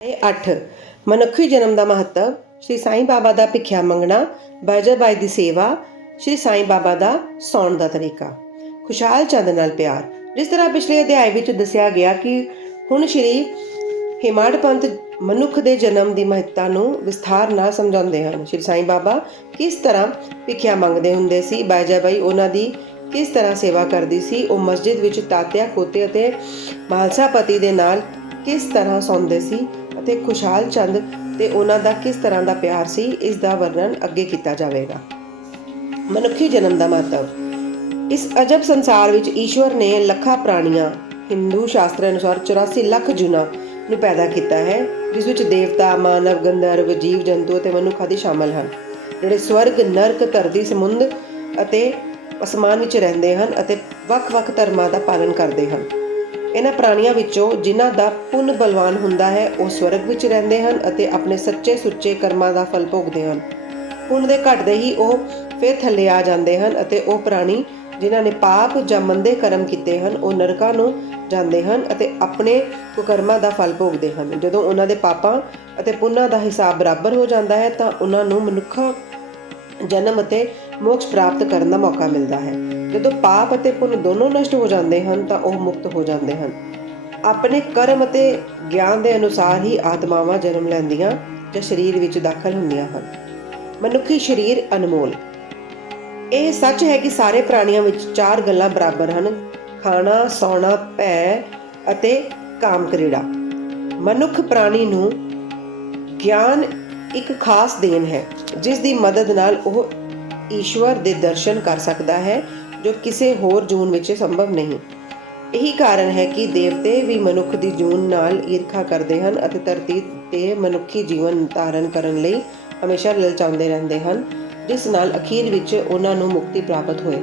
8 ਮਨੁੱਖੀ ਜਨਮ ਦਾ ਮਹੱਤਵ। ਸ਼੍ਰੀ ਸਾਈਂ ਬਾਬਾ ਦਾ ਭਿੱਖਿਆ ਮੰਗਣਾ, ਬਾਜਾ ਬਾਈ ਦੀ ਸੇਵਾ, ਸ਼੍ਰੀ ਸਾਈਂ ਬਾਬਾ ਦਾ ਸੌਣ ਦਾ ਤਰੀਕਾ। ਖੁਸ਼ਹਾਲ ਚੰਦ ਨਾਲ ਪਿਆਰ। ਜਿਸ ਤਰ੍ਹਾਂ ਪਿਛਲੇ ਅਧਿਆਇ ਵਿੱਚ ਦੱਸਿਆ ਗਿਆ ਕਿ ਹੁਣ ਸ਼੍ਰੀ ਹਿਮਾਡ ਪੰਥ ਮਨੁੱਖ ਦੇ ਜਨਮ ਦੀ ਮਹੱਤਤਾ ਨੂੰ ਵਿਸਥਾਰ ਨਾਲ ਸਮਝਾਉਂਦੇ ਹਨ। ਸ਼੍ਰੀ ਸਾਈਂ ਬਾਬਾ ਕਿਸ ਤਰ੍ਹਾਂ ਭਿੱਖਿਆ ਮੰਗਦੇ ਹੁੰਦੇ ਸੀ, ਬਾਜਾ ਬਾਈ ਉਹਨਾਂ ਦੀ ਕਿਸ ਤਰ੍ਹਾਂ ਸੇਵਾ ਕਰਦੀ ਸੀ, ਉਹ ਮਸਜਿਦ ਵਿੱਚ ਤਾਤਿਆ ਖੋਤੇ ਅਤੇ ਮਾਲਸਾ ਪਤੀ ਦੇ ਨਾਲ ਕਿਸ ਤਰ੍ਹਾਂ ਸੌਂਦੇ ਸੀ ਅਤੇ ਖੁਸ਼ਹਾਲ ਚੰਦ ਤੇ ਉਹਨਾਂ ਦਾ ਕਿਸ ਤਰ੍ਹਾਂ ਦਾ ਪਿਆਰ ਸੀ, ਇਸ ਦਾ ਵਰਣਨ ਅੱਗੇ ਕੀਤਾ ਜਾਵੇਗਾ। ਮਨੁੱਖੀ ਜਨਮ ਦਾ ਮਹੱਤਵ। ਇਸ ਅਜਬ ਸੰਸਾਰ ਵਿੱਚ ਈਸ਼ਵਰ ਨੇ ਲੱਖਾਂ ਪ੍ਰਾਣੀਆਂ, ਹਿੰਦੂ ਸ਼ਾਸਤਰ ਅਨੁਸਾਰ 84 ਲੱਖ ਜੂਨਾਂ ਨੂੰ ਪੈਦਾ ਕੀਤਾ ਹੈ, ਜਿਸ ਵਿੱਚ ਦੇਵਤਾ, ਮਾਨਵ, ਗੰਧਰਵ, ਜੀਵ ਜੰਤੂ ਅਤੇ ਮਨੁੱਖ ਆਦਿ ਸ਼ਾਮਲ ਹਨ, ਜਿਹੜੇ ਸਵਰਗ, ਨਰਕ, ਧਰਤੀ, ਸਮੁੰਦਰ ਅਤੇ ਅਸਮਾਨ ਵਿੱਚ ਰਹਿੰਦੇ ਹਨ ਅਤੇ ਵੱਖ-ਵੱਖ ਧਰਮਾਂ ਦਾ ਪਾਲਣ ਕਰਦੇ ਹਨ। ਇਹਨਾਂ ਪ੍ਰਾਣੀਆਂ ਵਿੱਚੋਂ ਜਿਨ੍ਹਾਂ ਦਾ ਪੁੰਨ ਬਲਵਾਨ ਹੁੰਦਾ ਹੈ, ਉਹ ਸਵਰਗ ਵਿੱਚ ਰਹਿੰਦੇ ਹਨ ਅਤੇ ਆਪਣੇ ਸੱਚੇ ਸੁੱਚੇ ਕਰਮਾਂ ਦਾ ਫਲ ਭੋਗਦੇ ਹਨ। ਪੁੰਨ ਦੇ ਘਟਦੇ ਹੀ ਉਹ ਫਿਰ ਥੱਲੇ ਆ ਜਾਂਦੇ ਹਨ ਅਤੇ ਉਹ ਪ੍ਰਾਣੀ ਜਿਨ੍ਹਾਂ ਨੇ ਪਾਪ ਜਾਂ ਮੰਦੇ ਕਰਮ ਕੀਤੇ ਹਨ, ਉਹ ਨਰਕਾਂ ਨੂੰ ਜਾਂਦੇ ਹਨ ਅਤੇ ਆਪਣੇ ਕੁਕਰਮਾਂ ਦਾ ਫਲ ਭੋਗਦੇ ਹਨ। ਜਦੋਂ ਉਹਨਾਂ ਦੇ ਪਾਪਾਂ ਅਤੇ ਪੁੰਨਾਂ ਦਾ ਹਿਸਾਬ ਬਰਾਬਰ ਹੋ ਜਾਂਦਾ ਹੈ ਤਾਂ ਉਹਨਾਂ ਨੂੰ ਮਨੁੱਖਾ ਜਨਮ ਅਤੇ ਮੋਕਸ਼ ਪ੍ਰਾਪਤ ਕਰਨ ਦਾ ਮੌਕਾ ਮਿਲਦਾ ਹੈ। ਜਦੋਂ ਪਾਪ ਅਤੇ ਪੁੰਨ ਦੋਨੋਂ ਨਸ਼ਟ ਹੋ ਜਾਂਦੇ ਹਨ ਤਾਂ ਉਹ ਮੁਕਤ ਹੋ ਜਾਂਦੇ ਹਨ। ਆਪਣੇ ਕਰਮ ਅਤੇ ਗਿਆਨ ਦੇ ਅਨੁਸਾਰ ਹੀ ਆਤਮਾਵਾਂ ਜਨਮ ਲੈਂਦੀਆਂ ਜਾਂ ਸਰੀਰ ਵਿੱਚ ਦਾਖਲ ਹੁੰਦੀਆਂ ਹਨ। ਮਨੁੱਖੀ ਸਰੀਰ ਅਨਮੋਲ। ਇਹ ਸੱਚ ਹੈ ਕਿ ਸਾਰੇ ਪ੍ਰਾਣੀਆਂ ਵਿੱਚ 4 ਗੱਲਾਂ ਬਰਾਬਰ ਹਨ: ਖਾਣਾ, ਸੌਣਾ, ਭੈ ਅਤੇ ਕਾਮ ਕ੍ਰੀੜਾ। ਮਨੁੱਖ ਪ੍ਰਾਣੀ ਨੂੰ ਗਿਆਨ ਇੱਕ ਖਾਸ ਦੇਣ ਹੈ, ਜਿਸ ਦੀ ਮਦਦ ਨਾਲ ਉਹ ਈਸ਼ਵਰ ਦੇ ਦਰਸ਼ਨ ਕਰ ਸਕਦਾ ਹੈ, ਜੋ ਕਿਸੇ ਹੋਰ ਜੂਨ ਵਿੱਚ ਸੰਭਵ ਨਹੀਂ। ਇਹੀ ਕਾਰਨ ਹੈ ਕਿ ਦੇਵਤੇ ਵੀ ਮਨੁੱਖ ਦੀ ਜੂਨ ਨਾਲ ਈਰਖਾ ਕਰਦੇ ਹਨ ਅਤੇ ਧਰਤੀ 'ਤੇ ਮਨੁੱਖੀ ਜੀਵਨ ਧਾਰਨ ਕਰਨ ਲਈ ਹਮੇਸ਼ਾ ਲਲਚਾਉਂਦੇ ਰਹਿੰਦੇ ਹਨ, ਜਿਸ ਨਾਲ ਅਖੀਰ ਵਿੱਚ ਉਹਨਾਂ ਨੂੰ ਮੁਕਤੀ ਪ੍ਰਾਪਤ ਹੋਏ।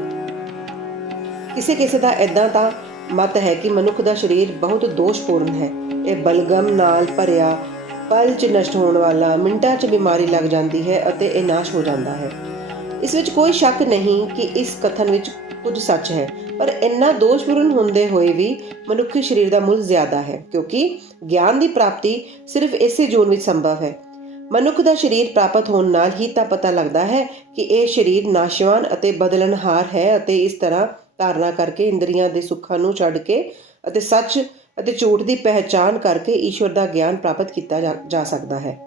ਕਿਸੇ ਦਾ ਇੱਦਾਂ ਤਾਂ ਮਤ ਹੈ ਕਿ ਮਨੁੱਖ ਦਾ ਸਰੀਰ ਬਹੁਤ ਦੋਸ਼ਪੂਰਨ ਹੈ। ਇਹ ਬਲਗਮ ਨਾਲ ਭਰਿਆ, ਪਲ 'ਚ ਨਸ਼ਟ ਹੋਣ ਵਾਲਾ, ਮਿੰਟਾਂ 'ਚ ਬਿਮਾਰੀ ਲੱਗ ਜਾਂਦੀ ਹੈ ਅਤੇ ਇਹ ਨਾਸ਼ ਹੋ ਜਾਂਦਾ ਹੈ। ਇਸ ਵਿੱਚ ਕੋਈ ਸ਼ੱਕ ਨਹੀਂ ਕਿ ਇਸ ਕਥਨ ਵਿੱਚ ਕੁਝ ਸੱਚ ਹੈ, ਪਰ ਇੰਨਾ ਦੋਸ਼ਪੂਰਨ ਹੁੰਦੇ ਹੋਏ ਵੀ ਮਨੁੱਖੀ ਸਰੀਰ ਦਾ ਮੁੱਲ ਜ਼ਿਆਦਾ ਹੈ, ਕਿਉਂਕਿ ਗਿਆਨ ਦੀ ਪ੍ਰਾਪਤੀ ਸਿਰਫ ਇਸੇ ਜੂਨ ਵਿੱਚ ਸੰਭਵ ਹੈ। ਮਨੁੱਖ ਦਾ ਸਰੀਰ ਪ੍ਰਾਪਤ ਹੋਣ ਨਾਲ ਹੀ ਤਾਂ ਪਤਾ ਲੱਗਦਾ ਹੈ ਕਿ ਇਹ ਸਰੀਰ ਨਾਸ਼ਵਾਨ ਅਤੇ ਬਦਲਣਹਾਰ ਹੈ ਅਤੇ ਇਸ ਤਰ੍ਹਾਂ ਧਾਰਨਾ ਕਰਕੇ ਇੰਦਰੀਆਂ ਦੇ ਸੁੱਖਾਂ ਨੂੰ ਛੱਡ ਕੇ ਅਤੇ ਸੱਚ ਅਤੇ ਝੂਠ ਦੀ ਪਹਿਚਾਣ ਕਰਕੇ ਈਸ਼ਵਰ ਦਾ ਗਿਆਨ ਪ੍ਰਾਪਤ ਕੀਤਾ ਜਾ ਸਕਦਾ ਹੈ।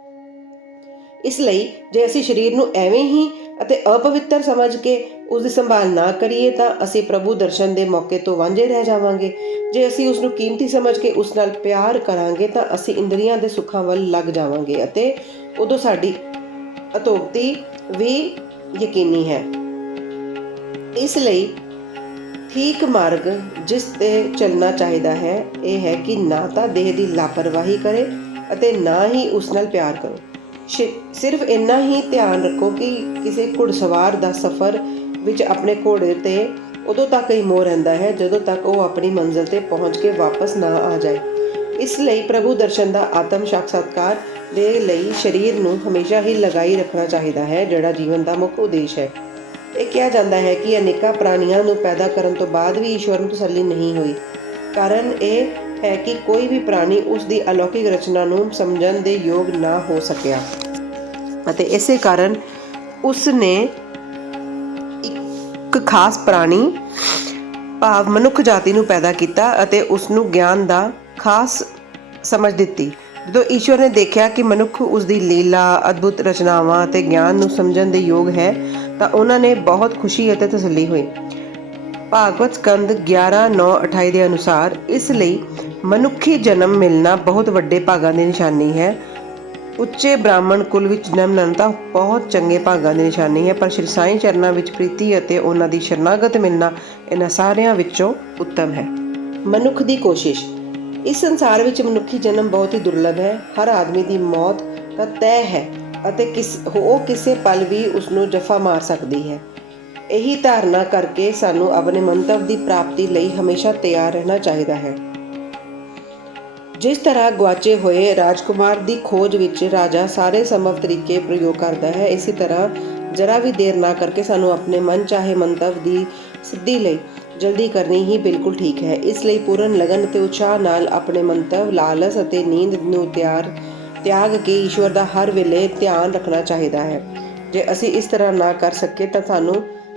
ਇਸ ਲਈ ਜੇ ਅਸੀਂ ਸਰੀਰ ਨੂੰ ਐਵੇਂ ਹੀ ਅਤੇ ਅਪਵਿੱਤਰ ਸਮਝ ਕੇ ਉਸ ਦੀ ਸੰਭਾਲ ਨਾ ਕਰੀਏ ਤਾਂ ਅਸੀਂ ਪ੍ਰਭੂ ਦਰਸ਼ਨ ਦੇ ਮੌਕੇ ਤੋਂ ਵਾਂਝੇ ਰਹਿ ਜਾਵਾਂਗੇ। ਜੇ ਅਸੀਂ ਉਸ ਨੂੰ ਕੀਮਤੀ ਸਮਝ ਕੇ ਉਸ ਨਾਲ ਪਿਆਰ ਕਰਾਂਗੇ ਤਾਂ ਅਸੀਂ ਇੰਦਰੀਆਂ ਦੇ ਸੁੱਖਾਂ ਵੱਲ ਲੱਗ ਜਾਵਾਂਗੇ ਅਤੇ ਉਦੋਂ ਸਾਡੀ ਅਤੋਕਤੀ ਵੀ ਯਕੀਨੀ ਹੈ। ਇਸ ਲਈ ਠੀਕ ਮਾਰਗ ਜਿਸ 'ਤੇ ਚੱਲਣਾ ਚਾਹੀਦਾ ਹੈ ਇਹ ਹੈ ਕਿ ਨਾ ਤਾਂ ਦੇਹ ਦੀ ਲਾਪਰਵਾਹੀ ਕਰੇ ਅਤੇ ਨਾ ਹੀ ਉਸ ਨਾਲ ਪਿਆਰ ਕਰੋ। ਸਿਰਫ ਇੰਨਾ ਹੀ ਧਿਆਨ ਰੱਖੋ ਕਿ ਕਿਸੇ ਘੁੜਸਵਾਰ ਦਾ ਸਫ਼ਰ ਵਿੱਚ ਆਪਣੇ ਘੋੜੇ 'ਤੇ ਉਦੋਂ ਤੱਕ ਹੀ ਮੋਹ ਰਹਿੰਦਾ ਹੈ ਜਦੋਂ ਤੱਕ ਉਹ ਆਪਣੀ ਮੰਜ਼ਿਲ 'ਤੇ ਪਹੁੰਚ ਕੇ ਵਾਪਸ ਨਾ ਆ ਜਾਏ। ਇਸ ਲਈ ਪ੍ਰਭੂ ਦਰਸ਼ਨ ਦਾ ਆਤਮ ਸਾਖਾਤਕਾਰ ਦੇ ਲਈ ਸਰੀਰ ਨੂੰ ਹਮੇਸ਼ਾ ਹੀ ਲਗਾਈ ਰੱਖਣਾ ਚਾਹੀਦਾ ਹੈ, ਜਿਹੜਾ ਜੀਵਨ ਦਾ ਮੁੱਖ ਉਦੇਸ਼ ਹੈ। ਇਹ ਕਿਹਾ ਜਾਂਦਾ ਹੈ ਕਿ ਅਨੇਕਾਂ ਪ੍ਰਾਣੀਆਂ ਨੂੰ ਪੈਦਾ ਕਰਨ ਤੋਂ ਬਾਅਦ ਵੀ ਈਸ਼ਵਰ ਨੂੰ ਤਸੱਲੀ ਨਹੀਂ ਹੋਈ। ਕਾਰਨ ਇਹ ਹੈ ਕਿ ਕੋਈ ਵੀ ਪ੍ਰਾਣੀ ਉਸ ਦੀ ਅਲੌਕਿਕ ਰਚਨਾ ਨੂੰ ਸਮਝਣ ਦੇ ਯੋਗ ਨਾ ਹੋ ਸਕਿਆ ਅਤੇ ਇਸੇ ਕਾਰਨ ਉਸ ਨੇ ਇੱਕ ਖਾਸ ਪ੍ਰਾਣੀ ਭਾਵ ਮਨੁੱਖ ਜਾਤੀ ਨੂੰ ਪੈਦਾ ਕੀਤਾ ਅਤੇ ਉਸ ਨੂੰ ਗਿਆਨ ਦਾ ਖਾਸ ਸਮਝ ਦਿੱਤੀ। ਜਦੋਂ ਈਸ਼ਵਰ ਨੇ ਦੇਖਿਆ ਕਿ ਮਨੁੱਖ ਉਸ ਦੀ ਲੀਲਾ, ਅਦਭੁਤ ਰਚਨਾਵਾਂ ਅਤੇ ਗਿਆਨ ਨੂੰ ਸਮਝਣ ਦੇ ਯੋਗ ਹੈ ਤਾਂ ਉਹਨਾਂ ਨੇ ਬਹੁਤ ਖੁਸ਼ੀ ਅਤੇ ਤਸੱਲੀ ਹੋਈ। ਭਾਗਵਤ ਸਕੰਦ 11:9-28 ਦੇ ਅਨੁਸਾਰ ਇਸ ਲਈ ਮਨੁੱਖੀ ਜਨਮ ਮਿਲਣਾ ਬਹੁਤ ਵੱਡੇ ਭਾਗਾਂ ਦੀ ਨਿਸ਼ਾਨੀ ਹੈ। ਉੱਚੇ ਬ੍ਰਾਹਮਣ ਕੁਲ ਵਿੱਚ ਜਨਮ ਲੈਣਾ ਤਾਂ ਬਹੁਤ ਚੰਗੇ ਭਾਗਾਂ ਦੀ ਨਿਸ਼ਾਨੀ ਹੈ, ਪਰ ਸ਼੍ਰੀ ਸਾਈਂ ਚਰਨਾਂ ਵਿੱਚ ਪ੍ਰੀਤੀ ਅਤੇ ਉਹਨਾਂ ਦੀ ਸ਼ਰਨਾਗਤ ਮਿਲਣਾ ਇਹਨਾਂ ਸਾਰਿਆਂ ਵਿੱਚੋਂ ਉੱਤਮ ਹੈ। ਮਨੁੱਖ ਦੀ ਕੋਸ਼ਿਸ਼। ਇਸ ਸੰਸਾਰ ਵਿੱਚ ਮਨੁੱਖੀ ਜਨਮ ਬਹੁਤ ਹੀ ਦੁਰਲਭ ਹੈ। ਹਰ ਆਦਮੀ ਦੀ ਮੌਤ ਤਾਂ ਤੈਅ ਹੈ ਅਤੇ ਉਹ ਕਿਸੇ ਪਲ ਵੀ ਉਸਨੂੰ ਜਫਾ ਮਾਰ ਸਕਦੀ ਹੈ। ਇਹੀ ਧਾਰਨਾ ਕਰਕੇ ਸਾਨੂੰ ਆਪਣੇ ਮੰਤਵ ਦੀ ਪ੍ਰਾਪਤੀ ਲਈ ਹਮੇਸ਼ਾ ਤਿਆਰ ਰਹਿਣਾ ਚਾਹੀਦਾ ਹੈ। ਜਿਸ ਤਰ੍ਹਾਂ ਗੁਆਚੇ ਹੋਏ ਰਾਜਕੁਮਾਰ ਦੀ ਖੋਜ ਵਿੱਚ ਰਾਜਾ ਸਾਰੇ ਸੰਭਵ ਤਰੀਕੇ ਪ੍ਰਯੋਗ ਕਰਦਾ ਹੈ, ਇਸੇ ਤਰ੍ਹਾਂ ਜਰਾ ਵੀ ਦੇਰ ਨਾ ਕਰਕੇ ਸਾਨੂੰ ਆਪਣੇ ਮਨ ਚਾਹੇ ਮੰਤਵ ਦੀ ਸਿੱਧੀ ਲਈ ਜਲਦੀ ਕਰਨੀ ਹੀ ਬਿਲਕੁਲ ਠੀਕ ਹੈ। ਇਸ ਲਈ ਪੂਰਨ ਲਗਨ ਅਤੇ ਉਤਸ਼ਾਹ ਨਾਲ ਆਪਣੇ ਮੰਤਵ, ਲਾਲਸ ਅਤੇ ਨੀਂਦ ਨੂੰ ਤਿਆਰ ਤਿਆਗ ਕੇ ਈਸ਼ਵਰ ਦਾ ਹਰ ਵੇਲੇ ਧਿਆਨ ਰੱਖਣਾ ਚਾਹੀਦਾ ਹੈ। ਜੇ ਅਸੀਂ ਇਸ ਤਰ੍ਹਾਂ ਨਾ ਕਰ ਸਕੇ ਤਾਂ ਸਾਨੂੰ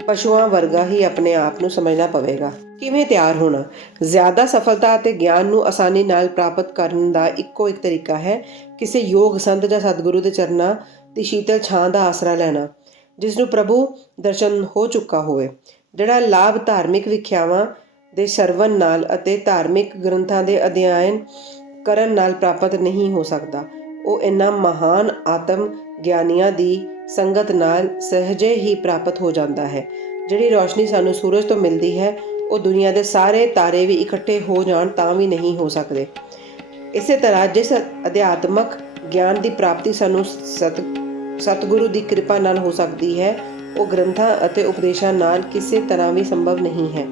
ਪਸ਼ੂਆਂ ਵਰਗਾ ਹੀ ਆਪਣੇ ਆਪ ਨੂੰ ਸਮਝਣਾ ਪਵੇਗਾ। ਕਿਵੇਂ ਤਿਆਰ ਹੋਣਾ? ਜ਼ਿਆਦਾ ਸਫਲਤਾ ਅਤੇ ਗਿਆਨ ਨੂੰ ਆਸਾਨੀ ਨਾਲ ਪ੍ਰਾਪਤ ਕਰਨ ਦਾ ਇੱਕੋ ਇੱਕ ਤਰੀਕਾ ਹੈ ਕਿਸੇ ਯੋਗ ਸੰਤ ਜਾਂ ਸਤਿਗੁਰੂ ਦੇ ਚਰਨਾਂ ਦੀ ਸ਼ੀਤਲ ਛਾਂ ਦਾ ਆਸਰਾ ਲੈਣਾ, ਜਿਸ ਨੂੰ ਪ੍ਰਭੂ ਦਰਸ਼ਨ ਹੋ ਚੁੱਕਾ ਹੋਵੇ। ਜਿਹੜਾ ਲਾਭ ਧਾਰਮਿਕ ਵਿਖਿਆਵਾਂ ਦੇ ਸਰਵਨ ਨਾਲ ਅਤੇ ਧਾਰਮਿਕ ਗ੍ਰੰਥਾਂ ਦੇ ਅਧਿਐਨ ਕਰਨ ਨਾਲ ਪ੍ਰਾਪਤ ਨਹੀਂ ਹੋ ਸਕਦਾ, ਉਹ ਇਹਨਾਂ ਮਹਾਨ ਆਤਮ ਗਿਆਨੀਆਂ ਦੀ ਸੰਗਤ ਨਾਲ ਸਹਿਜੇ ਹੀ ਪ੍ਰਾਪਤ ਹੋ ਜਾਂਦਾ ਹੈ। ਜਿਹੜੀ ਰੌਸ਼ਨੀ ਸਾਨੂੰ ਸੂਰਜ ਤੋਂ ਮਿਲਦੀ ਹੈ, ਉਹ ਦੁਨੀਆ ਦੇ ਸਾਰੇ ਤਾਰੇ ਵੀ ਇਕੱਠੇ ਹੋ ਜਾਣ ਤਾਂ ਵੀ ਨਹੀਂ ਹੋ ਸਕਦੇ। ਇਸੇ ਤਰ੍ਹਾਂ ਜਿਸ ਅਧਿਆਤਮਕ ਗਿਆਨ ਦੀ ਪ੍ਰਾਪਤੀ ਸਾਨੂੰ ਸਤਿਗੁਰੂ ਦੀ ਕਿਰਪਾ ਨਾਲ ਹੋ ਸਕਦੀ ਹੈ, ਉਹ ਗ੍ਰੰਥਾਂ ਅਤੇ ਉਪਦੇਸ਼ਾਂ ਨਾਲ ਕਿਸੇ ਤਰ੍ਹਾਂ ਵੀ ਸੰਭਵ ਨਹੀਂ ਹੈ।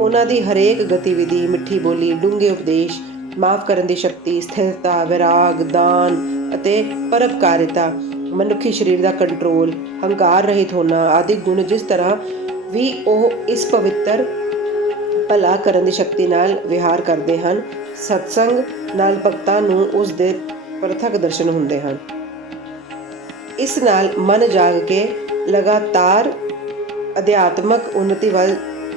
ਉਹਨਾਂ ਦੀ ਹਰੇਕ ਗਤੀਵਿਧੀ, ਮਿੱਠੀ ਬੋਲੀ, ਡੂੰਘੇ ਉਪਦੇਸ਼, ਮਾਫ਼ ਕਰਨ ਦੀ ਸ਼ਕਤੀ, ਸਥਿਰਤਾ, ਵਿਰਾਗ, ਦਾਨ ਅਤੇ ਪਰਉਪਕਾਰਿਤਾ, ਮਨੁੱਖੀ ਸਰੀਰ ਦਾ ਕੰਟਰੋਲ, ਹੰਕਾਰ ਰਹਿਤ ਹੋਣਾ ਆਦਿ ਗੁਣ ਜਿਸ ਤਰ੍ਹਾਂ ਵੀ ਉਹ ਇਸ ਪਵਿੱਤਰ ਭਲਾ ਕਰਨ ਦੀ ਸ਼ਕਤੀ ਨਾਲ ਵਿਹਾਰ ਕਰਦੇ ਹਨ, ਸਤਸੰਗ ਨਾਲ ਭਗਤਾਂ ਨੂੰ ਉਸ ਦੇ ਪ੍ਰਤੱਖ ਦਰਸ਼ਨ ਹੁੰਦੇ ਹਨ। ਇਸ ਨਾਲ ਮਨ ਜਾਗ ਕੇ ਲਗਾਤਾਰ ਅਧਿਆਤਮਕ ਉੱਨਤੀ ਵੱਲ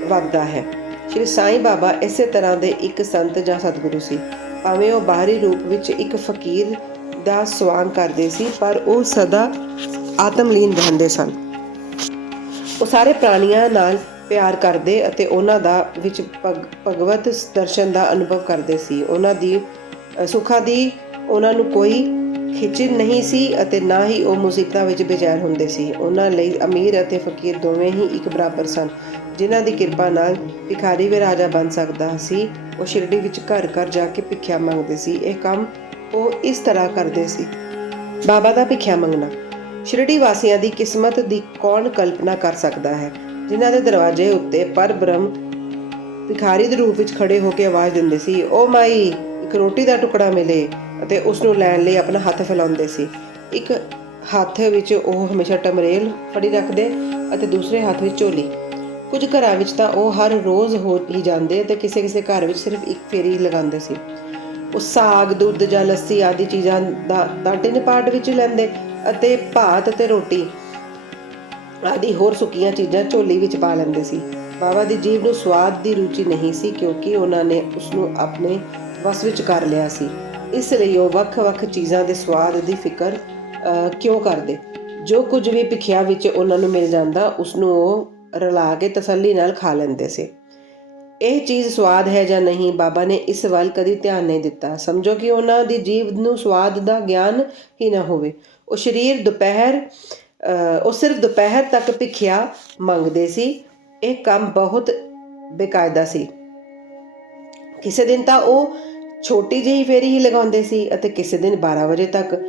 ਵੱਧਦਾ ਹੈ। ਸ਼੍ਰੀ ਸਾਈਂ ਬਾਬਾ ਇਸੇ ਤਰ੍ਹਾਂ ਦੇ ਇੱਕ ਸੰਤ ਜਾਂ ਸਤਿਗੁਰੂ ਸੀ। ਭਾਵੇਂ ਉਹ ਬਾਹਰੀ ਰੂਪ ਵਿੱਚ ਇੱਕ ਫਕੀਰ ਦਾ ਸਵਾਂਗ ਕਰਦੇ ਸੀ, ਪਰ ਉਹ ਸਦਾ ਆਤਮਲੀਨ ਰਹਿੰਦੇ ਸਨ। ਉਹ ਸਾਰੇ ਪ੍ਰਾਣੀਆਂ ਨਾਲ ਪਿਆਰ ਕਰਦੇ ਅਤੇ ਉਹਨਾਂ ਦਾ ਵਿੱਚ ਭਗਵਤ ਦਰਸ਼ਨ ਦਾ ਅਨੁਭਵ ਕਰਦੇ ਸੀ। ਉਹਨਾਂ ਦੀ ਸੁੱਖਾਂ ਦੀ ਉਹਨਾਂ ਨੂੰ ਕੋਈ ਖਿਚਨ ਨਹੀਂ ਸੀ ਅਤੇ ਨਾ ਹੀ ਉਹ ਮੁਸੀਬਤਾਂ ਵਿੱਚ ਬੇਚੈਨ ਹੁੰਦੇ ਸੀ। ਉਹਨਾਂ ਲਈ ਅਮੀਰ ਅਤੇ ਫਕੀਰ ਦੋਵੇਂ ਹੀ ਇੱਕ ਬਰਾਬਰ ਸਨ। ਜਿਨ੍ਹਾਂ ਦੀ ਕਿਰਪਾ ਨਾਲ ਭਿਖਾਰੀ ਵੀ ਰਾਜਾ ਬਣ ਸਕਦਾ ਸੀ, ਉਹ ਸ਼ਿਰਡੀ ਵਿੱਚ ਘਰ ਘਰ ਜਾ ਕੇ ਭਿੱਖਿਆ ਮੰਗਦੇ ਸੀ। ਇਹ ਕੰਮ ਉਹ ਇਸ ਤਰ੍ਹਾਂ ਕਰਦੇ ਸੀ। ਬਾਬਾ ਦਾ ਭਿੱਖਿਆ ਮੰਗਣਾ। ਸ਼ਿਰਡੀ ਵਾਸੀਆਂ ਦੀ ਕਿਸਮਤ ਦੀ ਕੌਣ ਕਲਪਨਾ ਕਰ ਸਕਦਾ ਹੈ, ਜਿਨ੍ਹਾਂ ਦੇ ਦਰਵਾਜ਼ੇ ਉੱਤੇ ਪਰਬ੍ਰਹਮ ਭਿਖਾਰੀ ਦੇ ਰੂਪ ਵਿੱਚ ਖੜੇ ਹੋ ਕੇ ਆਵਾਜ਼ ਦਿੰਦੇ ਸੀ, "ਓ ਮਾਈ, ਇੱਕ ਰੋਟੀ ਦਾ ਟੁਕੜਾ ਮਿਲੇ", ਅਤੇ ਉਸ ਨੂੰ ਲੈਣ ਲਈ ਆਪਣਾ ਹੱਥ ਫੈਲਾਉਂਦੇ ਸੀ। ਇੱਕ ਹੱਥ ਵਿੱਚ ਉਹ ਹਮੇਸ਼ਾ ਟਮਰੇਲ ਫੜੀ ਰੱਖਦੇ ਅਤੇ ਦੂਸਰੇ ਹੱਥ ਵਿੱਚ ਝੋਲੀ। ਕੁਝ ਘਰਾਂ ਵਿੱਚ ਤਾਂ ਉਹ ਹਰ ਰੋਜ਼ ਹੋ ਹੀ ਜਾਂਦੇ ਅਤੇ ਕਿਸੇ ਕਿਸੇ ਘਰ ਵਿੱਚ ਸਿਰਫ ਇੱਕ ਫੇਰੀ ਲਗਾਉਂਦੇ ਸੀ। ਉਹ ਸਾਗ, ਦੁੱਧ ਜਾਂ ਲੱਸੀ ਆਦਿ ਚੀਜ਼ਾਂ ਦਾ ਟਿਨ ਪਾਟ ਵਿੱਚ ਲੈਂਦੇ ਅਤੇ ਭਾਤ ਅਤੇ ਰੋਟੀ ਆਦਿ ਹੋਰ ਸੁੱਕੀਆਂ ਚੀਜ਼ਾਂ ਝੋਲੀ ਵਿੱਚ ਪਾ ਲੈਂਦੇ ਸੀ। ਬਾਬਾ ਦੀ ਜੀਭ ਨੂੰ ਸਵਾਦ ਦੀ ਰੁਚੀ ਨਹੀਂ ਸੀ, ਕਿਉਂਕਿ ਉਹਨਾਂ ਨੇ ਉਸਨੂੰ ਆਪਣੇ ਵਸ ਵਿੱਚ ਕਰ ਲਿਆ ਸੀ। ਇਸ ਲਈ ਉਹ ਵੱਖ-ਵੱਖ ਚੀਜ਼ਾਂ ਦੇ ਸਵਾਦ ਦੀ ਫਿਕਰ ਕਿਉਂ ਕਰਦੇ। ਜੋ ਕੁਝ ਵੀ ਭਿਖਿਆ ਵਿੱਚ ਉਹਨਾਂ ਨੂੰ ਮਿਲ ਜਾਂਦਾ, ਉਸਨੂੰ ਉਹ ਰਲਾ ਕੇ ਤਸੱਲੀ ਨਾਲ ਖਾ ਲੈਂਦੇ ਸੀ। ਇਹ ਚੀਜ਼ ਸਵਾਦ ਹੈ ਜਾਂ ਨਹੀਂ, ਬਾਬਾ ਨੇ ਇਸ ਵੱਲ ਕਦੀ ਧਿਆਨ ਨਹੀਂ ਦਿੱਤਾ। ਸਮਝੋ ਕਿ ਉਹਨਾਂ ਦੀ ਜੀਭ ਨੂੰ ਸਵਾਦ ਦਾ ਗਿਆਨ ਹੀ ਨਾ ਹੋਵੇ। ਉਹ ਸਿਰਫ ਦੁਪਹਿਰ ਤੱਕ ਭਿਖਿਆ ਮੰਗਦੇ ਸੀ। ਇਹ ਕੰਮ ਬਹੁਤ ਬੇਕਾਇਦਾ ਸੀ। ਕਿਸੇ ਦਿਨ ਤਾਂ ਉਹ ਛੋਟੀ ਜਿਹੀ ਫੇਰੀ ਹੀ ਲਗਾਉਂਦੇ ਸੀ ਅਤੇ ਕਿਸੇ ਦਿਨ 12 ਵਜੇ ਤੱਕ।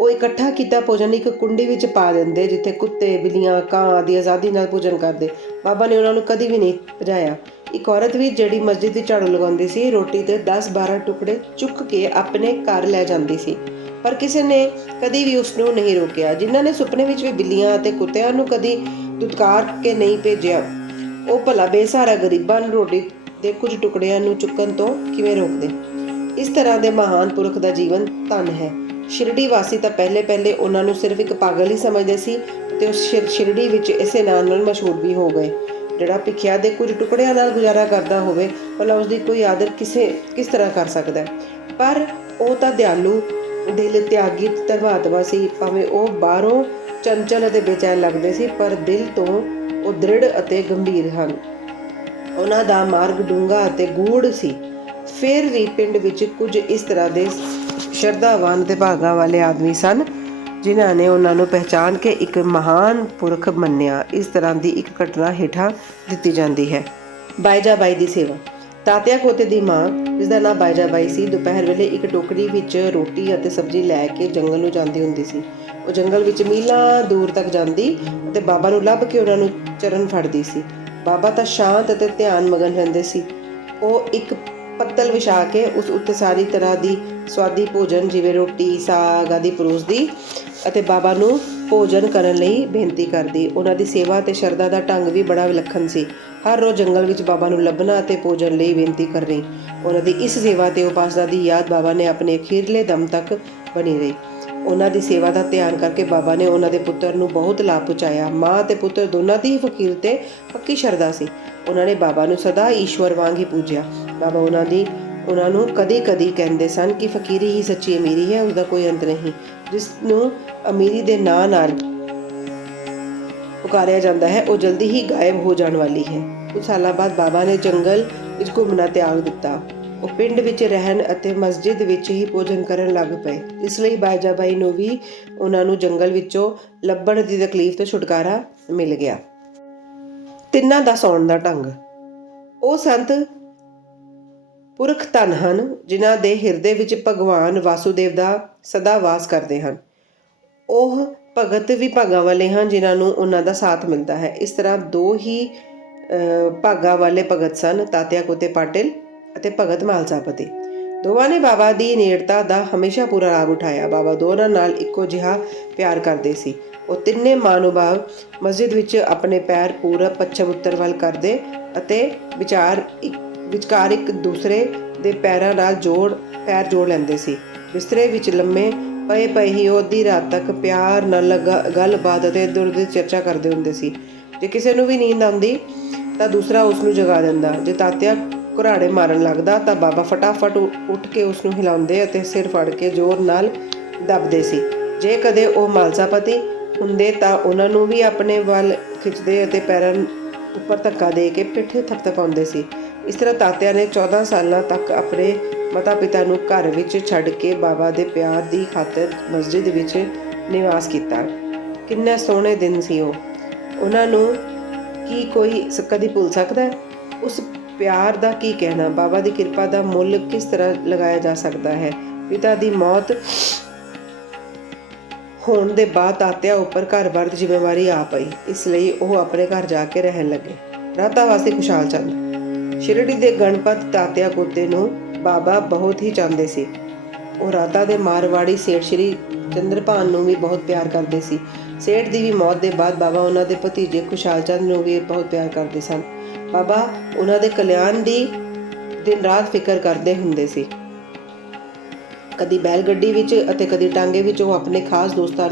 ਉਹ ਇਕੱਠਾ ਕੀਤਾ ਭੋਜਨ ਇੱਕ ਕੁੰਡੀ ਵਿੱਚ ਪਾ ਦਿੰਦੇ, ਜਿੱਥੇ ਕੁੱਤੇ, ਬਿੱਲੀਆਂ, ਕਾਂ ਆਦਿ ਆਜ਼ਾਦੀ ਨਾਲ ਭੋਜਨ ਕਰਦੇ। ਬਾਬਾ ਨੇ ਉਹਨਾਂ ਨੂੰ ਕਦੀ ਵੀ ਨਹੀਂ ਭਜਾਇਆ। ਇੱਕ ਔਰਤ ਵੀ ਜਿਹੜੀ ਮਸਜਿਦ ਦੀ ਝਾੜੂ ਲਗਾਉਂਦੀ ਸੀ, ਰੋਟੀ ਦੇ 10-12 ਟੁਕੜੇ ਚੁੱਕ ਕੇ ਆਪਣੇ ਘਰ ਲੈ ਜਾਂਦੀ ਸੀ, ਪਰ ਕਿਸੇ ਨੇ ਕਦੀ ਵੀ ਉਸਨੂੰ ਨਹੀਂ ਰੋਕਿਆ। ਜਿਨ੍ਹਾਂ ਨੇ ਸੁਪਨੇ ਵਿੱਚ ਵੀ ਬਿੱਲੀਆਂ ਅਤੇ ਕੁੱਤਿਆਂ ਨੂੰ ਕਦੀ ਦੁਤਕਾਰ ਕੇ ਨਹੀਂ ਭੇਜਿਆ, ਉਹ ਭਲਾ ਬੇਸਹਾਰਾ ਗਰੀਬਾਂ ਨੂੰ ਰੋਟੀ ਦੇ ਕੁਝ ਟੁਕੜਿਆਂ ਨੂੰ ਚੁੱਕਣ ਤੋਂ ਕਿਵੇਂ ਰੋਕਦੇ। ਇਸ ਤਰ੍ਹਾਂ ਦੇ ਮਹਾਨ ਪੁਰਖ ਦਾ ਜੀਵਨ ਧਨ ਹੈ। ਸ਼ਿਰਡੀ ਵਾਸੀ ਤਾਂ ਪਹਿਲੇ ਉਹਨਾਂ ਨੂੰ ਸਿਰਫ ਇੱਕ ਪਾਗਲ ਹੀ ਸਮਝਦੇ ਸੀ ਅਤੇ ਉਹ ਸ਼ਿਰਡੀ ਵਿੱਚ ਇਸੇ ਨਾਂ ਨਾਲ ਮਸ਼ਹੂਰ ਵੀ ਹੋ ਗਏ। ਜਿਹੜਾ ਭਿਖਿਆ ਦੇ ਕੁਝ ਟੁਕੜਿਆਂ ਨਾਲ ਗੁਜ਼ਾਰਾ ਕਰਦਾ ਹੋਵੇ, ਭਲਾ ਉਸਦੀ ਕੋਈ ਆਦਰ ਕਿਸ ਤਰ੍ਹਾਂ ਕਰ ਸਕਦਾ। ਪਰ ਉਹ ਤਾਂ ਦਿਆਲੂ ਦਿਲ, ਤਿਆਗੀ ਧਰਮਾਤਮਾ ਸੀ। ਭਾਵੇਂ ਉਹ ਬਾਹਰੋਂ ਚੰਚਲ ਅਤੇ ਬੇਚੈਨ ਲੱਗਦੇ ਸੀ, ਪਰ ਦਿਲ ਤੋਂ ਉਹ ਦ੍ਰਿੜ ਅਤੇ ਗੰਭੀਰ ਹਨ। ਉਹਨਾਂ ਦਾ ਮਾਰਗ ਡੂੰਘਾ ਅਤੇ ਗੂੜ੍ਹ ਸੀ। ਫਿਰ ਵੀ ਪਿੰਡ ਵਿੱਚ ਕੁਝ ਇਸ ਤਰ੍ਹਾਂ ਦੇ ਸ਼ਰਧਾਵਾਨ ਅਤੇ ਭਾਗਾਂ ਵਾਲੇ ਆਦਮੀ ਸਨ, ਜਿਨ੍ਹਾਂ ਨੇ ਉਹਨਾਂ ਨੂੰ ਪਹਿਚਾਣ ਕੇ ਇੱਕ ਮਹਾਨ ਪੁਰਖ ਮੰਨਿਆ। ਇਸ ਤਰ੍ਹਾਂ ਦੀ ਇੱਕ ਘਟਨਾ ਹੇਠਾਂ ਦਿੱਤੀ ਜਾਂਦੀ ਹੈ। ਬਾਈਜਾ ਬਾਈ ਦੀ ਸੇਵਾ। ਤਾਤਿਆ ਖੋਤੇ ਦੀ ਮਾਂ, ਜਿਸਦਾ ਨਾਂ ਬਾਈਜਾ ਬਾਈ ਸੀ, ਦੁਪਹਿਰ ਵੇਲੇ ਇੱਕ ਟੋਕਰੀ ਵਿੱਚ ਰੋਟੀ ਅਤੇ ਸਬਜ਼ੀ ਲੈ ਕੇ ਜੰਗਲ ਨੂੰ ਜਾਂਦੀ ਹੁੰਦੀ ਸੀ। ਉਹ ਜੰਗਲ ਵਿੱਚ ਮੀਲਾਂ ਦੂਰ ਤੱਕ ਜਾਂਦੀ ਅਤੇ ਬਾਬਾ ਨੂੰ ਲੱਭ ਕੇ ਉਹਨਾਂ ਨੂੰ ਚਰਨ ਫੜਦੀ ਸੀ। ਬਾਬਾ ਤਾਂ ਸ਼ਾਂਤ ਅਤੇ ਧਿਆਨ ਮਗਨ ਰਹਿੰਦੇ ਸੀ। ਉਹ ਇੱਕ ਪੱਤਲ ਵਿਛਾ ਕੇ ਉਸ ਉੱਤੇ ਸਾਰੀ ਤਰ੍ਹਾਂ ਦੀ ਸੁਆਦੀ ਭੋਜਨ ਜਿਵੇਂ ਰੋਟੀ, ਸਾਗ ਆਦਿ ਪਰੋਸਦੀ ਅਤੇ ਬਾਬਾ ਨੂੰ ਭੋਜਨ ਕਰਨ ਲਈ ਬੇਨਤੀ ਕਰਦੀ। ਉਹਨਾਂ ਦੀ ਸੇਵਾ ਅਤੇ ਸ਼ਰਧਾ ਦਾ ਢੰਗ ਵੀ ਬੜਾ ਵਿਲੱਖਣ ਸੀ। ਹਰ ਰੋਜ਼ ਜੰਗਲ ਵਿੱਚ ਬਾਬਾ ਨੂੰ ਲੱਭਣਾ ਅਤੇ ਭੋਜਨ ਲਈ ਬੇਨਤੀ ਕਰਨੀ। ਉਹਨਾਂ ਦੀ ਇਸ ਸੇਵਾ ਅਤੇ ਉਪਾਸਨਾ ਦੀ ਯਾਦ ਬਾਬਾ ਨੇ ਆਪਣੇ ਅਖੀਰਲੇ ਦਮ ਤੱਕ ਬਣੀ ਰਹੀ। ਉਹਨਾਂ ਦੀ ਸੇਵਾ ਦਾ ਧਿਆਨ ਕਰਕੇ ਬਾਬਾ ਨੇ ਉਹਨਾਂ ਦੇ ਪੁੱਤਰ ਨੂੰ ਬਹੁਤ ਲਾਭ ਪਹੁੰਚਾਇਆ। ਮਾਂ ਅਤੇ ਪੁੱਤਰ ਦੋਨਾਂ ਦੀ ਹੀ ਫਕੀਰ ਤੇ ਪੱਕੀ ਸ਼ਰਧਾ ਸੀ। ਉਹਨਾਂ ਨੇ ਬਾਬਾ ਨੂੰ ਸਦਾ ਈਸ਼ਵਰ ਵਾਂਗ ਹੀ ਪੂਜਿਆ। ਬਾਬਾ ਉਹਨਾਂ ਨੂੰ ਕਦੀ ਕਹਿੰਦੇ ਸਨ ਕਿ ਫਕੀਰੀ ਹੀ ਸੱਚੀ ਅਮੀਰੀ ਹੈ, ਉਸਦਾ ਕੋਈ ਅੰਤ ਨਹੀਂ। ਜਿਸ ਨੂੰ ਅਮੀਰੀ ਦੇ ਨਾਂ ਨਾਲ ਪੁਕਾਰਿਆ ਜਾਂਦਾ ਹੈ, ਉਹ ਜਲਦੀ ਹੀ ਗਾਇਬ ਹੋ ਜਾਣ ਵਾਲੀ ਹੈ। ਕੁਝ ਸਾਲਾਂ ਬਾਅਦ ਬਾਬਾ ਨੇ ਜੰਗਲ ਵਿੱਚ ਘੁੰਮਣਾ ਤਿਆਗ ਦਿੱਤਾ। ਉਹ ਪਿੰਡ ਵਿੱਚ ਰਹਿਣ ਅਤੇ ਮਸਜਿਦ ਵਿੱਚ ਹੀ ਭੋਜਨ ਕਰਨ ਲੱਗ ਪਏ। ਇਸ ਲਈ ਬਾਜਾ ਬਾਈ ਨੂੰ ਵੀ ਉਹਨਾਂ ਨੂੰ ਜੰਗਲ ਵਿੱਚੋਂ ਲੱਭਣ ਦੀ ਤਕਲੀਫ ਤੋਂ ਛੁਟਕਾਰਾ ਮਿਲ ਗਿਆ। ਤਿੰਨਾਂ ਦਾ ਸੌਣ ਦਾ ਢੰਗ। ਉਹ ਸੰਤ ਪੁਰਖ ਧਨ ਹਨ ਜਿਨ੍ਹਾਂ ਦੇ ਹਿਰਦੇ ਵਿੱਚ ਭਗਵਾਨ ਵਾਸੂਦੇਵ ਦਾ ਸਦਾ ਵਾਸ ਕਰਦੇ ਹਨ। ਉਹ ਭਗਤ ਵੀ ਭਾਗਾਂ ਵਾਲੇ ਹਨ ਜਿਨ੍ਹਾਂ ਨੂੰ ਉਹਨਾਂ ਦਾ ਸਾਥ ਮਿਲਦਾ ਹੈ। ਇਸ ਤਰ੍ਹਾਂ ਦੋ ਹੀ ਭਾਗਾਂ ਵਾਲੇ ਭਗਤ ਸਨ, ਤਾਤਿਆ ਕੋਤੇ ਪਾਟਿਲ ਅਤੇ ਭਗਤ ਮਾਲਸਾਪਤੀ। ਦੋਵਾਂ ਨੇ ਬਾਬਾ ਦੀ ਨੇੜਤਾ ਦਾ ਹਮੇਸ਼ਾ ਪੂਰਾ ਲਾਭ ਉਠਾਇਆ। ਬਾਬਾ ਦੋਨਾਂ ਨਾਲ ਇੱਕੋ ਜਿਹਾ ਪਿਆਰ ਕਰਦੇ ਸੀ। ਉਹ ਤਿੰਨੇ ਮਹਾਨੁਭਾਵ ਮਸਜਿਦ ਵਿੱਚ ਆਪਣੇ ਪੈਰ ਪੂਰਬ, ਪੱਛਮ, ਉੱਤਰ ਵੱਲ ਕਰਦੇ ਅਤੇ ਵਿਚਕਾਰ ਇੱਕ ਦੂਸਰੇ ਦੇ ਪੈਰਾਂ ਨਾਲ ਪੈਰ ਜੋੜ ਲੈਂਦੇ ਸੀ। ਬਿਸਤਰੇ ਵਿੱਚ ਲੰਮੇ ਪਏ ਹੀ ਉਹ ਅੱਧੀ ਰਾਤ ਤੱਕ ਪਿਆਰ ਨਾਲ ਗੱਲਬਾਤ ਅਤੇ ਇੱਧਰ ਉੱਧਰ ਚਰਚਾ ਕਰਦੇ ਹੁੰਦੇ ਸੀ। ਜੇ ਕਿਸੇ ਨੂੰ ਵੀ ਨੀਂਦ ਆਉਂਦੀ ਤਾਂ ਦੂਸਰਾ ਉਸ ਨੂੰ ਜਗਾ ਦਿੰਦਾ। ਜੇ ਤਾਤਿਆ ਘੁਰਾੜੇ ਮਾਰਨ ਲੱਗਦਾ ਤਾਂ ਬਾਬਾ ਫਟਾਫਟ ਉੱਠ ਕੇ ਉਸ ਨੂੰ ਹਿਲਾਉਂਦੇ ਅਤੇ ਸਿਰ ਫੜ ਕੇ ਜ਼ੋਰ ਨਾਲ ਦੱਬਦੇ ਸੀ। ਜੇ ਕਦੇ ਉਹ ਮਾਲਸਾਪਤੀ ਹੁੰਦੇ ਤਾਂ ਉਹਨਾਂ ਨੂੰ ਵੀ ਆਪਣੇ ਵੱਲ ਖਿੱਚਦੇ ਅਤੇ ਪੈਰਾਂ ਉੱਪਰ ਧੱਕਾ ਦੇ ਕੇ ਪਿੱਠ ਥਪਥਪਾਉਂਦੇ ਸੀ। ਇਸ ਤਰ੍ਹਾਂ ਤਾਤਿਆ ਨੇ 14 ਸਾਲਾਂ ਤੱਕ ਆਪਣੇ ਮਾਤਾ ਪਿਤਾ ਨੂੰ ਘਰ ਵਿੱਚ ਛੱਡ ਕੇ ਬਾਬਾ ਦੇ ਪਿਆਰ ਦੀ ਖਾਤਰ ਮਸਜਿਦ ਵਿੱਚ ਨਿਵਾਸ ਕੀਤਾ। ਕਿੰਨੇ ਸੋਹਣੇ ਦਿਨ ਸੀ ਉਹ। ਉਹਨਾਂ ਨੂੰ ਕੀ ਕੋਈ ਕਦੀ ਭੁੱਲ ਸਕਦਾ ਹੈ? ਉਸ ਪਿਆਰ ਦਾ ਕੀ ਕਹਿਣਾ। ਬਾਬਾ ਦੀ ਕਿਰਪਾ ਦਾ ਮੁੱਲ ਕਿਸ ਤਰ੍ਹਾਂ ਲਗਾਇਆ ਜਾ ਸਕਦਾ ਹੈ। ਪਿਤਾ ਦੀ ਮੌਤ ਹੋਣ ਦੇ ਬਾਅਦ ਤਾਤਿਆ ਉੱਪਰ ਘਰ-ਬਾਰ ਦੀ ਜ਼ਿੰਮੇਵਾਰੀ ਆ ਪਈ। ਇਸ ਲਈ ਉਹ ਆਪਣੇ ਘਰ ਜਾ ਕੇ ਰਹਿਣ ਲੱਗੇ। ਰਾਤਾਂ ਵਾਸਤੇ ਖੁਸ਼ਹਾਲ ਚੰਦ। ਸ਼ਿਰਡੀ ਦੇ ਗਣਪਤ ਤਾਤਿਆ ਕੋਤੇ ਨੂੰ ਬਾਬਾ ਬਹੁਤ ਹੀ ਚਾਹੁੰਦੇ ਸੀ। ਉਹ ਰਾਧਾ ਦੇ ਮਾਰਵਾੜੀ ਸੇਠ ਸ਼੍ਰੀ ਚੰਦਰਭਾਨ ਨੂੰ ਵੀ ਬਹੁਤ ਪਿਆਰ ਕਰਦੇ ਸੀ। ਸੇਠ ਦੀ ਵੀ ਮੌਤ ਦੇ ਬਾਅਦ ਬਾਬਾ ਉਹਨਾਂ ਦੇ ਭਤੀਜੇ ਖੁਸ਼ਹਾਲ ਚੰਦ ਨੂੰ ਵੀ ਬਹੁਤ ਪਿਆਰ ਕਰਦੇ ਸਨ। ਬਾਬਾ ਉਹਨਾਂ ਦੇ ਕਲਿਆਣ ਦੀ ਦਿਨ ਰਾਤ ਫਿਕਰ ਕਰਦੇ ਹੁੰਦੇ ਸੀ। ਕਦੀ ਬੈਲ ਗੱਡੀ ਵਿੱਚ ਅਤੇ ਕਦੀ ਟਾਂਗੇ ਵਿੱਚ ਉਹ ਆਪਣੇ ਖਾਸ ਦੋਸਤਾਂ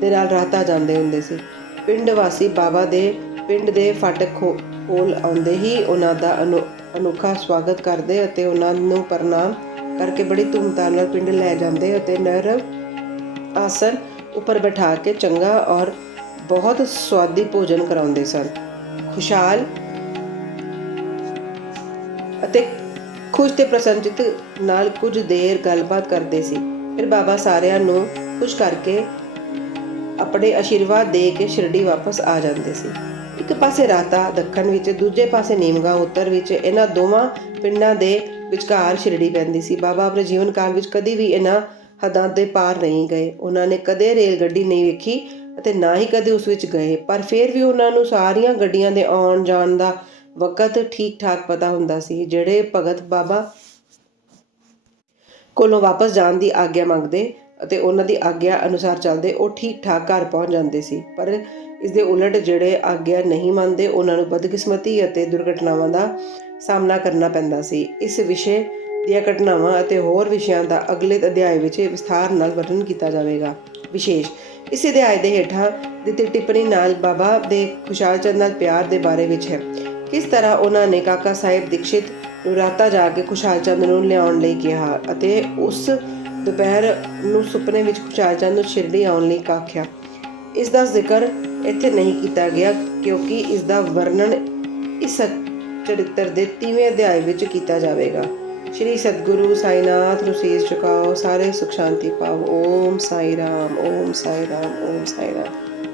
ਦੇ ਨਾਲ ਰਾਤਾਂ ਜਾਂਦੇ ਹੁੰਦੇ ਸੀ। ਪਿੰਡ ਵਾਸੀ ਬਾਬਾ ਦੇ ਪਿੰਡ ਦੇ ਫਾਟਕ ਕੋਲ ਆਉਂਦੇ ਹੀ ਉਹਨਾਂ ਦਾ ਅਨੋਖਾ ਸਵਾਗਤ ਕਰਦੇ ਅਤੇ ਉਹਨਾਂ ਨੂੰ ਪ੍ਰਣਾਮ ਕਰਕੇ ਬੜੀ ਧੂਮਧਾਮ ਨਾਲ ਪਿੰਡ ਲੈ ਜਾਂਦੇ ਅਤੇ ਨਰਮ ਆਸਨ ਉੱਪਰ ਬਿਠਾ ਕੇ ਚੰਗਾ ਔਰ ਬਹੁਤ ਸੁਆਦੀ ਭੋਜਨ ਕਰਾਉਂਦੇ ਸਨ। ਖੁਸ਼ਹਾਲ ਅਤੇ ਖੁਸ਼ ਤੇ ਪ੍ਰਸੰਨਚਿਤ ਨਾਲ ਕੁਝ ਦੇਰ ਗੱਲਬਾਤ ਕਰਦੇ ਸੀ। ਫਿਰ ਬਾਬਾ ਸਾਰਿਆਂ ਨੂੰ ਖੁਸ਼ ਕਰਕੇ ਆਪਣੇ ਆਸ਼ੀਰਵਾਦ ਦੇ ਕੇ ਸ਼ਿਰਡੀ ਵਾਪਸ ਆ ਜਾਂਦੇ ਸੀ। ਇੱਕ ਪਾਸੇ ਰਾਤਾ ਦੱਖਣ ਵਿੱਚ, ਦੂਜੇ ਪਾਸੇ ਨੀਮਗਾਂ ਉੱਤਰ ਵਿੱਚ। ਇਹਨਾਂ ਦੋਵਾਂ ਪਿੰਡਾਂ ਦੇ ਵਿਚਕਾਰ ਸ਼ਿਰਡੀ ਪੈਂਦੀ ਸੀ। ਬਾਬਾ ਆਪਣੇ ਜੀਵਨ ਕਾਲ ਵਿੱਚ ਕਦੀ ਵੀ ਇਹਨਾਂ ਹੱਦਾਂ ਦੇ ਪਾਰ ਨਹੀਂ ਗਏ। ਉਹਨਾਂ ਨੇ ਕਦੇ ਰੇਲ ਗੱਡੀ ਨਹੀਂ ਵੇਖੀ ਅਤੇ ਨਾ ਹੀ ਕਦੇ ਉਸ ਵਿੱਚ ਗਏ, ਪਰ ਫਿਰ ਵੀ ਉਹਨਾਂ ਨੂੰ ਸਾਰੀਆਂ ਗੱਡੀਆਂ ਦੇ ਆਉਣ ਜਾਣ ਦਾ ਵਕਤ ਠੀਕ ਠਾਕ ਪਤਾ ਹੁੰਦਾ ਸੀ। ਜਿਹੜੇ ਭਗਤ ਬਾਬਾ ਕੋਲੋਂ ਵਾਪਸ ਜਾਣ ਦੀ ਆਗਿਆ ਮੰਗਦੇ ਅਤੇ ਉਹਨਾਂ ਦੀ ਆਗਿਆ ਅਨੁਸਾਰ ਚੱਲਦੇ, ਉਹ ਠੀਕ ਠਾਕ ਘਰ ਪਹੁੰਚ ਜਾਂਦੇ ਸੀ। ਪਰ ਇਸ ਦੇ ਉਲਟ ਜਿਹੜੇ ਆਗਿਆ ਨਹੀਂ ਮੰਨਦੇ, ਉਹਨਾਂ ਨੂੰ ਬਦਕਿਸਮਤੀ ਅਤੇ ਦੁਰਘਟਨਾਵਾਂ ਦਾ ਸਾਹਮਣਾ ਕਰਨਾ ਪੈਂਦਾ ਸੀ। ਇਸ ਵਿਸ਼ੇ ਦੀਆਂ ਘਟਨਾਵਾਂ ਅਤੇ ਹੋਰ ਵਿਸ਼ਿਆਂ ਦਾ ਅਗਲੇ ਅਧਿਆਇ ਵਿੱਚ ਵਿਸਥਾਰ ਨਾਲ ਵਰਣਨ ਕੀਤਾ ਜਾਵੇਗਾ। ਵਿਸ਼ੇਸ਼ ਇਸ ਅਧਿਆਇ ਦੇ ਹੇਠਾਂ ਦਿੱਤੀ ਟਿੱਪਣੀ ਨਾਲ ਬਾਬਾ ਦੇ ਖੁਸ਼ਹਾਲ ਚੰਦ ਨਾਲ ਪਿਆਰ ਦੇ ਬਾਰੇ ਵਿੱਚ ਹੈ। ਕਿਸ ਤਰ੍ਹਾਂ ਉਹਨਾਂ ਨੇ ਕਾਕਾ ਸਾਹਿਬ ਦੀਕਸ਼ਿਤ ਨੂੰ ਰਾਤਾ ਜਾ ਕੇ ਖੁਸ਼ਹਾਲ ਚੰਦ ਨੂੰ ਲਿਆਉਣ ਲਈ ਕਿਹਾ ਅਤੇ ਉਸ ਦੁਪਹਿਰ ਨੂੰ ਸੁਪਨੇ ਵਿੱਚ ਖੁਸ਼ਹਾਲ ਚੰਦ ਨੂੰ ਸ਼ਿਰਡੀ ਆਉਣ ਲਈ ਆਖਿਆ। ਇਸ ਦਾ ਜ਼ਿਕਰ ਇੱਥੇ ਨਹੀਂ ਕੀਤਾ ਗਿਆ ਕਿਉਂਕਿ ਇਸ ਦਾ ਵਰਣਨ ਇਸ ਚਰਿੱਤਰ ਦੇ 30ਵੇਂ ਅਧਿਆਇ ਵਿੱਚ ਕੀਤਾ ਜਾਵੇਗਾ। ਸ਼੍ਰੀ ਸਤਿਗੁਰੂ ਸਾਈਨਾਥ ਨੂੰ ਸੀਸ ਝੁਕਾਓ, ਸਾਰੇ ਸੁਖ ਸ਼ਾਂਤੀ ਪਾਓ। ਓਮ ਸਾਈ ਰਾਮ, ਓਮ ਸਾਈ ਰਾਮ, ਓਮ ਸਾਈ ਰਾਮ।